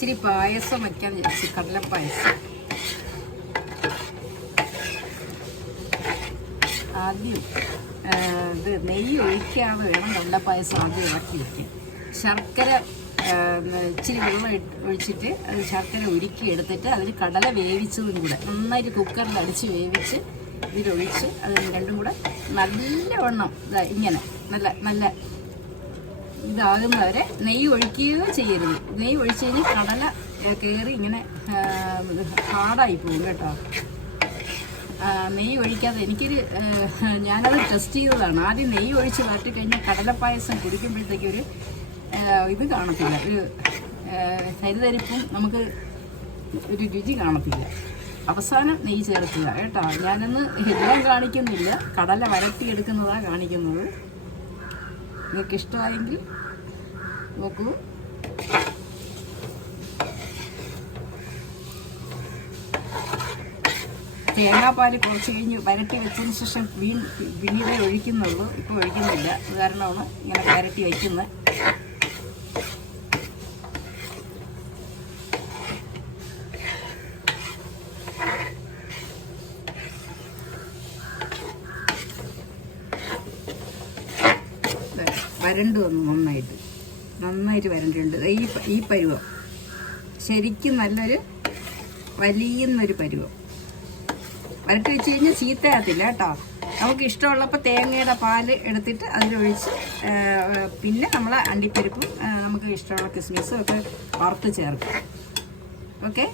ഇച്ചിരി പായസം വയ്ക്കാൻ വിചാരിച്ചു. കടലപ്പായസം. ആദ്യം ഇത് നെയ്യ് ഒഴിക്കാതെ വേണം കടലപ്പായസം ആദ്യം ഇറക്കി ശർക്കര ഇച്ചിരി വെള്ളം ഒഴിച്ചിട്ട് അത് ശർക്കര ഉരുക്കി എടുത്തിട്ട് അതിൽ കടല വേവിച്ചതും കൂടെ നന്നായിട്ട് കുക്കറിൽ അടിച്ച് വേവിച്ച് ഇതിലൊഴിച്ച് അത് രണ്ടും കൂടെ നല്ലവണ്ണം ഇങ്ങനെ നല്ല നല്ല ഇതാകുന്നവരെ നെയ്യ് ഒഴിക്കുകയോ ചെയ്യരുത്. നെയ്യ് ഒഴിച്ച് കഴിഞ്ഞാൽ കടല കയറി ഇങ്ങനെ ഹാർഡായി പോകും കേട്ടോ. നെയ്യ് ഒഴിക്കാതെ എനിക്കൊരു ഞാനത് ടെസ്റ്റ് ചെയ്തതാണ്. ആദ്യം നെയ്യ് ഒഴിച്ച് വരട്ടി കഴിഞ്ഞാൽ കടലപ്പായസം കുടിക്കുമ്പോഴത്തേക്കും ഒരു ആ, ഇത് കാണത്തില്ല. ഒരു ഹരിതരിപ്പും നമുക്ക് ഒരു രുചി കാണത്തില്ല. അവസാനം നെയ്യ് ചേർക്കുക കേട്ടോ. ഞാനൊന്ന് എല്ലാം കാണിക്കുന്നില്ല. കടല വരട്ടിയെടുക്കുന്നതാണ് കാണിക്കുന്നത്. നിങ്ങൾക്ക് ഇഷ്ടമായെങ്കിൽ നോക്കൂ. തേങ്ങാപ്പാൽ കുറച്ച് കഴിഞ്ഞ് വരട്ടി വെച്ചതിന് ശേഷം വീ പിന്നീടേ ഒഴിക്കുന്നുള്ളൂ. ഇപ്പോൾ ഒഴിക്കുന്നില്ല. അത് കാരണമാണ് ഇങ്ങനെ വരട്ടി വയ്ക്കുന്നത് വരണ്ട് വന്നു നന്നായിട്ട്. നന്നായിട്ട് വരണ്ടുണ്ട് ഈ ഈ പരുവം. ശരിക്കും നല്ലൊരു വലിയുന്നൊരു പരുവം. വരട്ടി വെച്ച് കഴിഞ്ഞാൽ ചീത്തയാകത്തില്ല കേട്ടോ. നമുക്ക് ഇഷ്ടമുള്ളപ്പോൾ തേങ്ങയുടെ പാൽ എടുത്തിട്ട് അതിലൊഴിച്ച് പിന്നെ നമ്മൾ അണ്ടിപ്പരിപ്പും നമുക്ക് ഇഷ്ടമുള്ള കിസ്മിസും ഒക്കെ വറുത്ത് ചേർക്കും. ഓക്കെ?